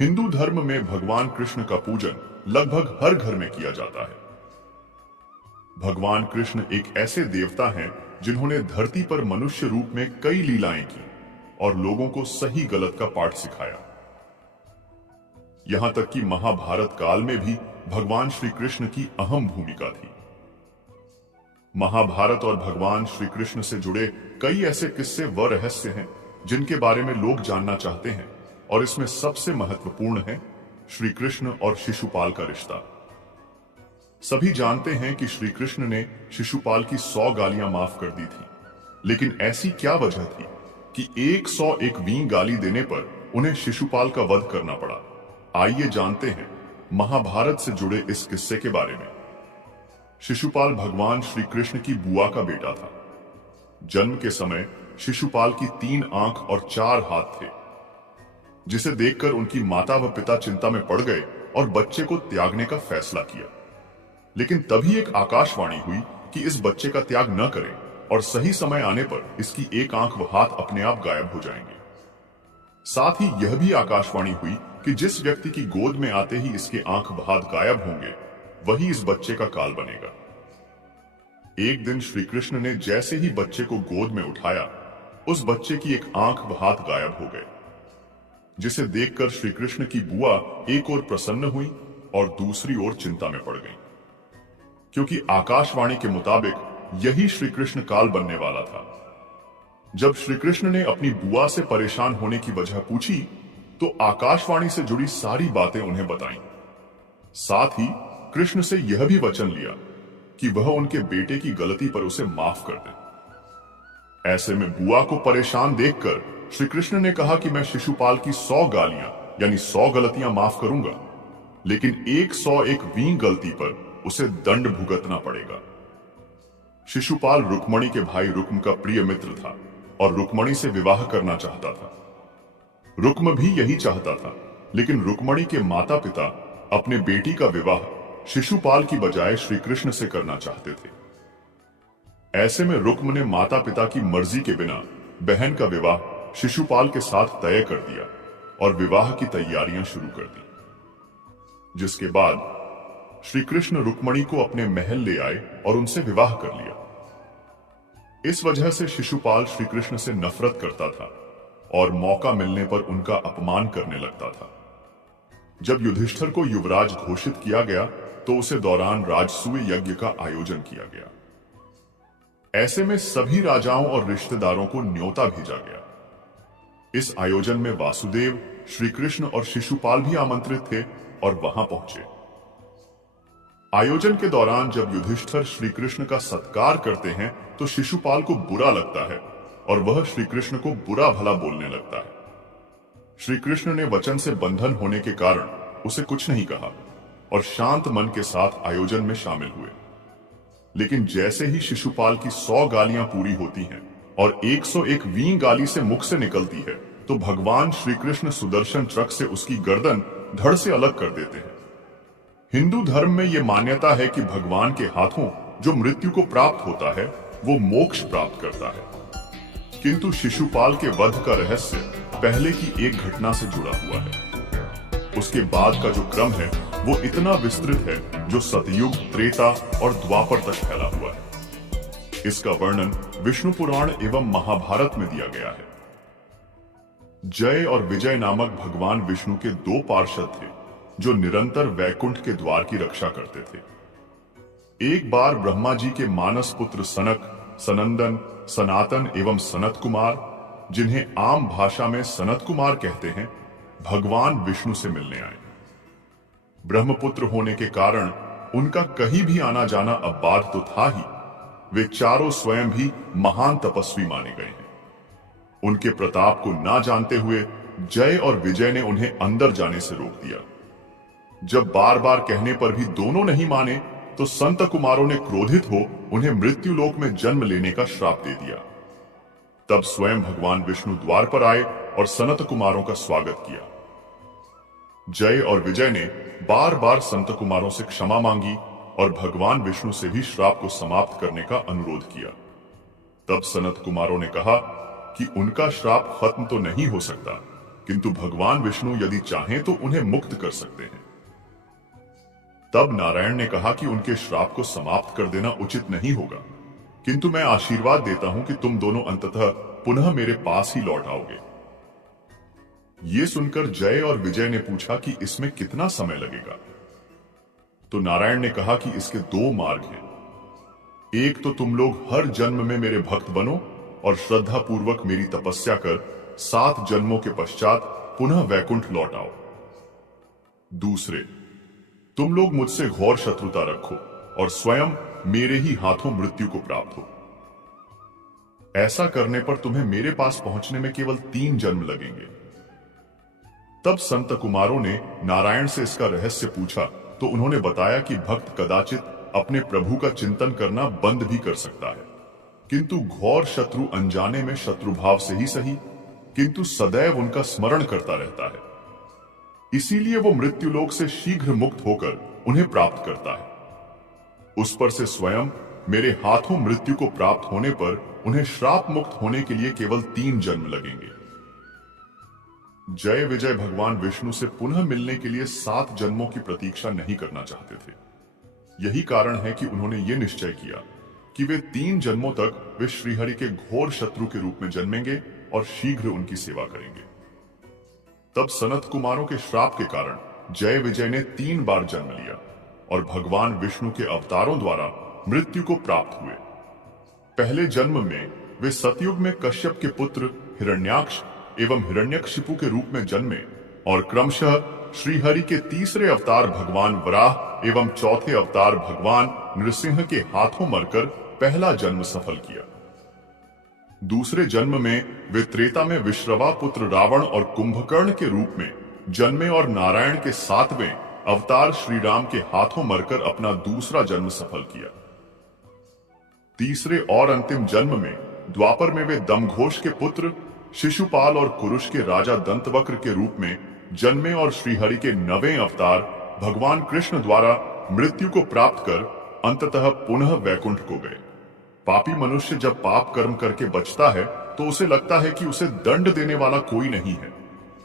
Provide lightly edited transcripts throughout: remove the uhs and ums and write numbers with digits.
हिंदू धर्म में भगवान कृष्ण का पूजन लगभग हर घर में किया जाता है। भगवान कृष्ण एक ऐसे देवता हैं जिन्होंने धरती पर मनुष्य रूप में कई लीलाएं की और लोगों को सही गलत का पाठ सिखाया। यहां तक कि महाभारत काल में भी भगवान श्री कृष्ण की अहम भूमिका थी। महाभारत और भगवान श्री कृष्ण से जुड़े कई ऐसे किस्से व रहस्य हैं जिनके बारे में लोग जानना चाहते हैं, और इसमें सबसे महत्वपूर्ण है श्री कृष्ण और शिशुपाल का रिश्ता। सभी जानते हैं कि श्री कृष्ण ने शिशुपाल की 100 गालियां माफ कर दी थी, लेकिन ऐसी क्या वजह थी कि 101वीं गाली देने पर उन्हें शिशुपाल का वध करना पड़ा। आइए जानते हैं महाभारत से जुड़े इस किस्से के बारे में। शिशुपाल भगवान श्री कृष्ण की बुआ का बेटा था। जन्म के समय शिशुपाल की 3 आंख और 4 हाथ थे, जिसे देखकर उनकी माता व पिता चिंता में पड़ गए और बच्चे को त्यागने का फैसला किया। लेकिन तभी एक आकाशवाणी हुई कि इस बच्चे का त्याग न करें और सही समय आने पर इसकी 1 आंख व हाथ अपने आप गायब हो जाएंगे। साथ ही यह भी आकाशवाणी हुई कि जिस व्यक्ति की गोद में आते ही इसके आंख व हाथ गायब होंगे, वही इस बच्चे का काल बनेगा। एक दिन श्री कृष्ण ने जैसे ही बच्चे को गोद में उठाया, उस बच्चे की 1 आंख व हाथ गायब हो गए, जिसे देखकर श्री कृष्ण की बुआ एक ओर प्रसन्न हुई और दूसरी ओर चिंता में पड़ गई, क्योंकि आकाशवाणी के मुताबिक यही श्री कृष्ण काल बनने वाला था। जब श्री कृष्ण ने अपनी बुआ से परेशान होने की वजह पूछी, तो आकाशवाणी से जुड़ी सारी बातें उन्हें बताईं। साथ ही कृष्ण से यह भी वचन लिया कि वह उनके बेटे की गलती पर उसे माफ कर दे। ऐसे में बुआ को परेशान देखकर श्री कृष्ण ने कहा कि मैं शिशुपाल की 100 गालियां यानी 100 गलतियां माफ करूंगा, लेकिन 101वीं गलती पर उसे दंड भुगतना पड़ेगा। शिशुपाल रुक्मणी के भाई रुक्म का प्रिय मित्र था और रुक्मणी से विवाह करना चाहता था। रुक्म भी यही चाहता था, लेकिन रुक्मणी के माता पिता अपने बेटी का विवाह शिशुपाल की बजाय श्री कृष्ण से करना चाहते थे। ऐसे में रुक्म ने माता पिता की मर्जी के बिना बहन का विवाह शिशुपाल के साथ तय कर दिया और विवाह की तैयारियां शुरू कर दी, जिसके बाद श्री कृष्ण रुक्मणी को अपने महल ले आए और उनसे विवाह कर लिया। इस वजह से शिशुपाल श्री कृष्ण से नफरत करता था और मौका मिलने पर उनका अपमान करने लगता था। जब युधिष्ठिर को युवराज घोषित किया गया, तो उसे दौरान राजसूय यज्ञ का आयोजन किया गया। ऐसे में सभी राजाओं और रिश्तेदारों को न्योता भेजा गया। इस आयोजन में वासुदेव, श्री कृष्ण और शिशुपाल भी आमंत्रित थे और वहां पहुंचे। आयोजन के दौरान जब युधिष्ठिर श्री कृष्ण का सत्कार करते हैं, तो शिशुपाल को बुरा लगता है और वह श्री कृष्ण को बुरा भला बोलने लगता है। श्री कृष्ण ने वचन से बंधन होने के कारण उसे कुछ नहीं कहा और शांत मन के साथ आयोजन में शामिल हुए। लेकिन जैसे ही शिशुपाल की 100 गालियां पूरी होती हैं और 101वीं गाली से मुख से निकलती है, तो भगवान श्री कृष्ण सुदर्शन चक्र से उसकी गर्दन धड़ से अलग कर देते हैं। हिंदू धर्म में यह मान्यता है कि भगवान के हाथों जो मृत्यु को प्राप्त होता है, वो मोक्ष प्राप्त करता है। किंतु शिशुपाल के वध का रहस्य पहले की एक घटना से जुड़ा हुआ है। उसके बाद का जो क्रम है वो इतना विस्तृत है जो सतयुग, त्रेता और द्वापर तक फैला हुआ है। इसका वर्णन विष्णु पुराण एवं महाभारत में दिया गया है। जय और विजय नामक भगवान विष्णु के 2 पार्षद थे जो निरंतर वैकुंठ के द्वार की रक्षा करते थे। एक बार ब्रह्मा जी के मानस पुत्र सनक, सनंदन, सनातन एवं सनत कुमार, जिन्हें आम भाषा में सनत कुमार कहते हैं, भगवान विष्णु से मिलने आए। ब्रह्मपुत्र होने के कारण उनका कहीं भी आना जाना अबाध तो था ही, वे चारों स्वयं भी महान तपस्वी माने गए हैं। उनके प्रताप को ना जानते हुए जय और विजय ने उन्हें अंदर जाने से रोक दिया। जब बार बार कहने पर भी दोनों नहीं माने, तो संत कुमारों ने क्रोधित हो उन्हें मृत्यु लोक में जन्म लेने का श्राप दे दिया। तब स्वयं भगवान विष्णु द्वार पर आए और सनत कुमारों का स्वागत किया। जय और विजय ने बार बार संत कुमारों से क्षमा मांगी और भगवान विष्णु से भी श्राप को समाप्त करने का अनुरोध किया। तब सनत कुमारों ने कहा कि उनका श्राप खत्म तो नहीं हो सकता, किंतु भगवान विष्णु यदि चाहें तो उन्हें मुक्त कर सकते हैं। तब नारायण ने कहा कि उनके श्राप को समाप्त कर देना उचित नहीं होगा, किंतु मैं आशीर्वाद देता हूं कि तुम दोनों अंततः पुनः मेरे पास ही लौट आओगे। ये सुनकर जय और विजय ने पूछा कि इसमें कितना समय लगेगा। तो नारायण ने कहा कि इसके दो मार्ग हैं। एक तो तुम लोग हर जन्म में मेरे भक्त बनो और श्रद्धा पूर्वक मेरी तपस्या कर 7 जन्मों के पश्चात पुनः वैकुंठ लौट आओ। दूसरे, तुम लोग मुझसे घोर शत्रुता रखो और स्वयं मेरे ही हाथों मृत्यु को प्राप्त हो। ऐसा करने पर तुम्हें मेरे पास पहुंचने में केवल 3 जन्म लगेंगे। तब संत कुमारों ने नारायण से इसका रहस्य पूछा तो उन्होंने बताया कि भक्त कदाचित अपने प्रभु का चिंतन करना बंद भी कर सकता है, किंतु घोर शत्रु अनजाने में शत्रुभाव से ही सही, किंतु सदैव उनका स्मरण करता रहता है। इसीलिए वो मृत्युलोक से शीघ्र मुक्त होकर उन्हें प्राप्त करता है। उस पर से स्वयं मेरे हाथों मृत्यु को प्राप्त होने पर उन्हें श्राप मुक्त होने के लिए केवल 3 जन्म लगेंगे। जय विजय भगवान विष्णु से पुनः मिलने के लिए 7 जन्मों की प्रतीक्षा नहीं करना चाहते थे। यही कारण है कि उन्होंने ये निश्चय किया कि वे 3 जन्मों तक वे श्रीहरि के घोर शत्रु के रूप में जन्मेंगे और शीघ्र उनकी सेवा करेंगे। तब सनत कुमारों के श्राप के कारण जय विजय ने 3 बार जन्म लिया और भगवान विष्णु के अवतारों द्वारा मृत्यु को प्राप्त हुए। पहले जन्म में वे सतयुग में कश्यप के पुत्र हिरण्याक्ष एवं हिरण्यकशिपु के रूप में जन्मे और क्रमशः श्रीहरि के तीसरे अवतार भगवान वराह एवं चौथे अवतार भगवान नृसिंह के हाथों मरकर पहला जन्म सफल किया। दूसरे जन्म में वे त्रेता में विश्रवा पुत्र रावण और कुंभकर्ण के रूप में जन्मे और नारायण के 7वें अवतार श्री राम के हाथों मरकर अपना दूसरा जन्म सफल किया। तीसरे और अंतिम जन्म में द्वापर में वे दमघोष के पुत्र शिशुपाल और कुरुष के राजा दंतवक्र के रूप में जन्मे और श्रीहरि के 9वें अवतार भगवान कृष्ण द्वारा मृत्यु को प्राप्त कर अंततः पुनः वैकुंठ को गए। पापी मनुष्य जब पाप कर्म करके बचता है तो उसे लगता है कि उसे दंड देने वाला कोई नहीं है,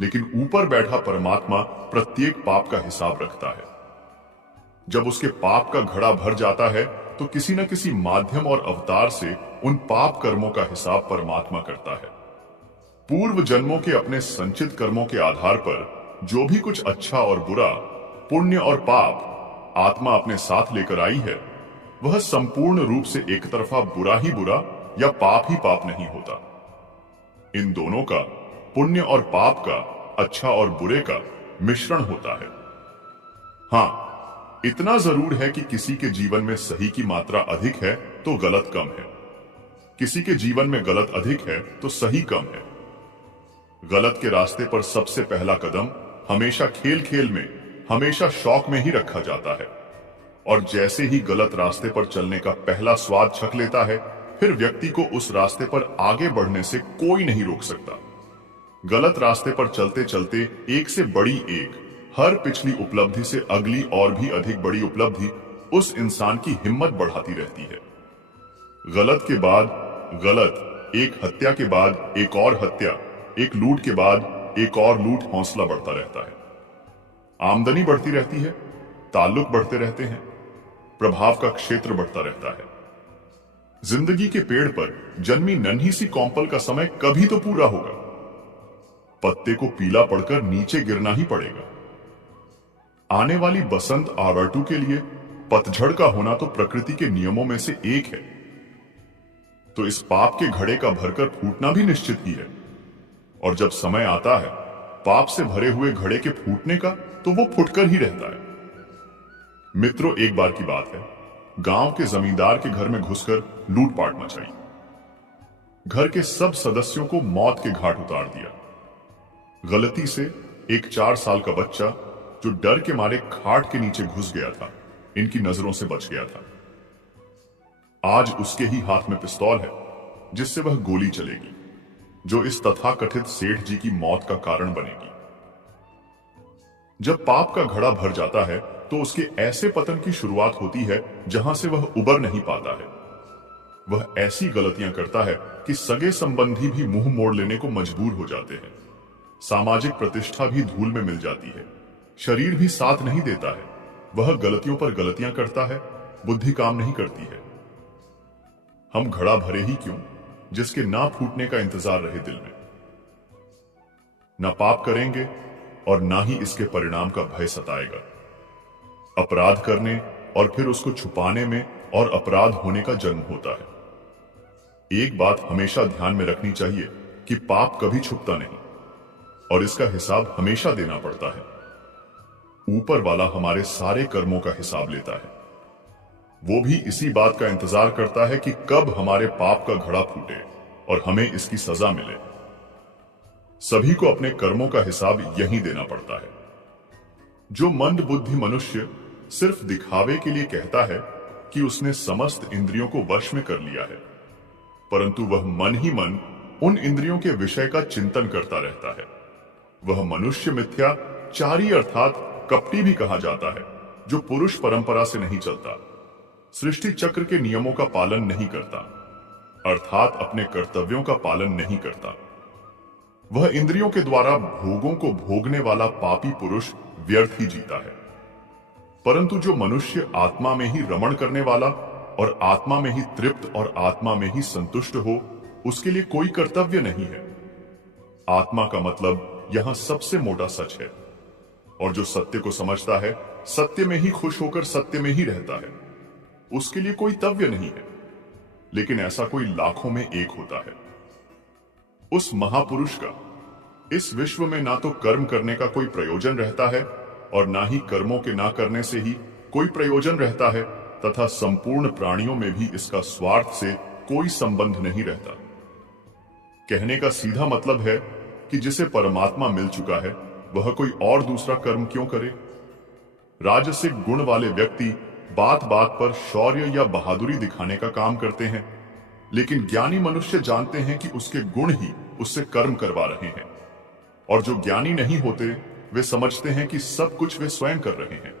लेकिन ऊपर बैठा परमात्मा प्रत्येक पाप का हिसाब रखता है। जब उसके पाप का घड़ा भर जाता है तो किसी न किसी माध्यम और अवतार से उन पाप कर्मों का हिसाब परमात्मा करता है। पूर्व जन्मों के अपने संचित कर्मों के आधार पर जो भी कुछ अच्छा और बुरा, पुण्य और पाप आत्मा अपने साथ लेकर आई है, वह संपूर्ण रूप से एक तरफा बुरा ही बुरा या पाप ही पाप नहीं होता। इन दोनों का, पुण्य और पाप का, अच्छा और बुरे का मिश्रण होता है। हाँ, इतना जरूर है कि किसी के जीवन में सही की मात्रा अधिक है तो गलत कम है, किसी के जीवन में गलत अधिक है तो सही कम है। गलत के रास्ते पर सबसे पहला कदम हमेशा खेल खेल में, हमेशा शौक में ही रखा जाता है, और जैसे ही गलत रास्ते पर चलने का पहला स्वाद छक लेता है, फिर व्यक्ति को उस रास्ते पर आगे बढ़ने से कोई नहीं रोक सकता। गलत रास्ते पर चलते चलते एक से बड़ी एक, हर पिछली उपलब्धि से अगली और भी अधिक बड़ी उपलब्धि उस इंसान की हिम्मत बढ़ाती रहती है। गलत के बाद गलत, एक हत्या के बाद एक और हत्या, एक लूट के बाद एक और लूट, हौसला बढ़ता रहता है। आमदनी बढ़ती रहती है, ताल्लुक बढ़ते रहते हैं, प्रभाव का क्षेत्र बढ़ता रहता है। जिंदगी के पेड़ पर जन्मी नन्ही सी कौंपल का समय कभी तो पूरा होगा। पत्ते को पीला पड़कर नीचे गिरना ही पड़ेगा। आने वाली बसंत आवर्तु के लिए पतझड़ का होना तो प्रकृति के नियमों में से एक है। तो इस पाप के घड़े का भरकर फूटना भी निश्चित ही है, और जब समय आता है पाप से भरे हुए घड़े के फूटने का, तो वो फुटकर ही रहता है। मित्रों, एक बार की बात है, गांव के जमींदार के घर में घुसकर लूटपाट मचाई। घर के सब सदस्यों को मौत के घाट उतार दिया। गलती से एक 4 साल का बच्चा, जो डर के मारे खाट के नीचे घुस गया था, इनकी नजरों से बच गया था। आज उसके ही हाथ में पिस्तौल है, जिससे वह गोली चलेगी, जो इस तथाकथित सेठ जी की मौत का कारण बनेगी। जब पाप का घड़ा भर जाता है तो उसके ऐसे पतन की शुरुआत होती है जहां से वह उबर नहीं पाता है। वह ऐसी गलतियां करता है कि सगे संबंधी भी मुंह मोड़ लेने को मजबूर हो जाते हैं। सामाजिक प्रतिष्ठा भी धूल में मिल जाती है। शरीर भी साथ नहीं देता है, वह गलतियों पर गलतियां करता है, बुद्धि काम नहीं करती है। हम घड़ा भरे ही क्यों जिसके ना फूटने का इंतजार रहे दिल में। ना पाप करेंगे और ना ही इसके परिणाम का भय सताएगा। अपराध करने और फिर उसको छुपाने में और अपराध होने का जन्म होता है। एक बात हमेशा ध्यान में रखनी चाहिए कि पाप कभी छुपता नहीं और इसका हिसाब हमेशा देना पड़ता है। ऊपर वाला हमारे सारे कर्मों का हिसाब लेता है। वो भी इसी बात का इंतजार करता है कि कब हमारे पाप का घड़ा फूटे और हमें इसकी सजा मिले। सभी को अपने कर्मों का हिसाब यहीं देना पड़ता है। जो मंद बुद्धि मनुष्य सिर्फ दिखावे के लिए कहता है कि उसने समस्त इंद्रियों को वश में कर लिया है, परंतु वह मन ही मन उन इंद्रियों के विषय का चिंतन करता रहता है, वह मनुष्य मिथ्याचारी अर्थात कपटी भी कहा जाता है, जो पुरुष परंपरा से नहीं चलता, सृष्टि चक्र के नियमों का पालन नहीं करता, अर्थात अपने कर्तव्यों का पालन नहीं करता। वह इंद्रियों के द्वारा भोगों को भोगने वाला पापी पुरुष व्यर्थ ही जीता है। परंतु जो मनुष्य आत्मा में ही रमण करने वाला और आत्मा में ही तृप्त और आत्मा में ही संतुष्ट हो, उसके लिए कोई कर्तव्य नहीं है। आत्मा का मतलब यहां सबसे मोटा सच है, और जो सत्य को समझता है सत्य में ही खुश होकर सत्य में ही रहता है, उसके लिए कोई तव्य नहीं है। लेकिन ऐसा कोई लाखों में एक होता है। उस महापुरुष का इस विश्व में ना तो कर्म करने का कोई प्रयोजन रहता है और ना ही कर्मों के ना करने से ही कोई प्रयोजन रहता है, तथा संपूर्ण प्राणियों में भी इसका स्वार्थ से कोई संबंध नहीं रहता। कहने का सीधा मतलब है कि जिसे परमात्मा मिल चुका है वह कोई और दूसरा कर्म क्यों करे। राजसिक गुण वाले व्यक्ति बात बात पर शौर्य या बहादुरी दिखाने का काम करते हैं, लेकिन ज्ञानी मनुष्य जानते हैं कि उसके गुण ही उससे कर्म करवा रहे हैं, और जो ज्ञानी नहीं होते वे समझते हैं कि सब कुछ वे स्वयं कर रहे हैं।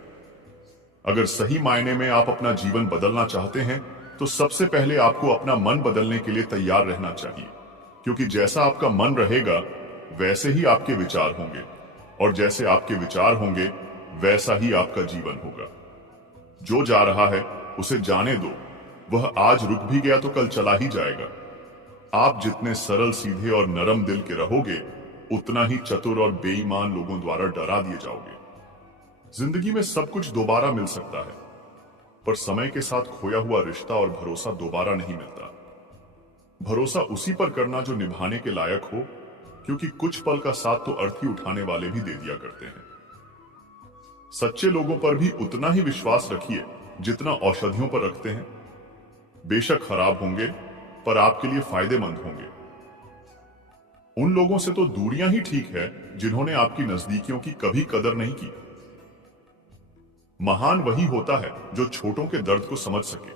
अगर सही मायने में आप अपना जीवन बदलना चाहते हैं तो सबसे पहले आपको अपना मन बदलने के लिए तैयार रहना चाहिए, क्योंकि जैसा आपका मन रहेगा वैसे ही आपके विचार होंगे, और जैसे आपके विचार होंगे वैसा ही आपका जीवन होगा। जो जा रहा है उसे जाने दो, वह आज रुक भी गया तो कल चला ही जाएगा। आप जितने सरल सीधे और नरम दिल के रहोगे उतना ही चतुर और बेईमान लोगों द्वारा डरा दिए जाओगे। जिंदगी में सब कुछ दोबारा मिल सकता है, पर समय के साथ खोया हुआ रिश्ता और भरोसा दोबारा नहीं मिलता। भरोसा उसी पर करना जो निभाने के लायक हो, क्योंकि कुछ पल का साथ तो अर्थी उठाने वाले भी दे दिया करते हैं। सच्चे लोगों पर भी उतना ही विश्वास रखिए जितना औषधियों पर रखते हैं। बेशक खराब होंगे पर आपके लिए फायदेमंद होंगे। उन लोगों से तो दूरियां ही ठीक है जिन्होंने आपकी नजदीकियों की कभी कदर नहीं की। महान वही होता है जो छोटों के दर्द को समझ सके।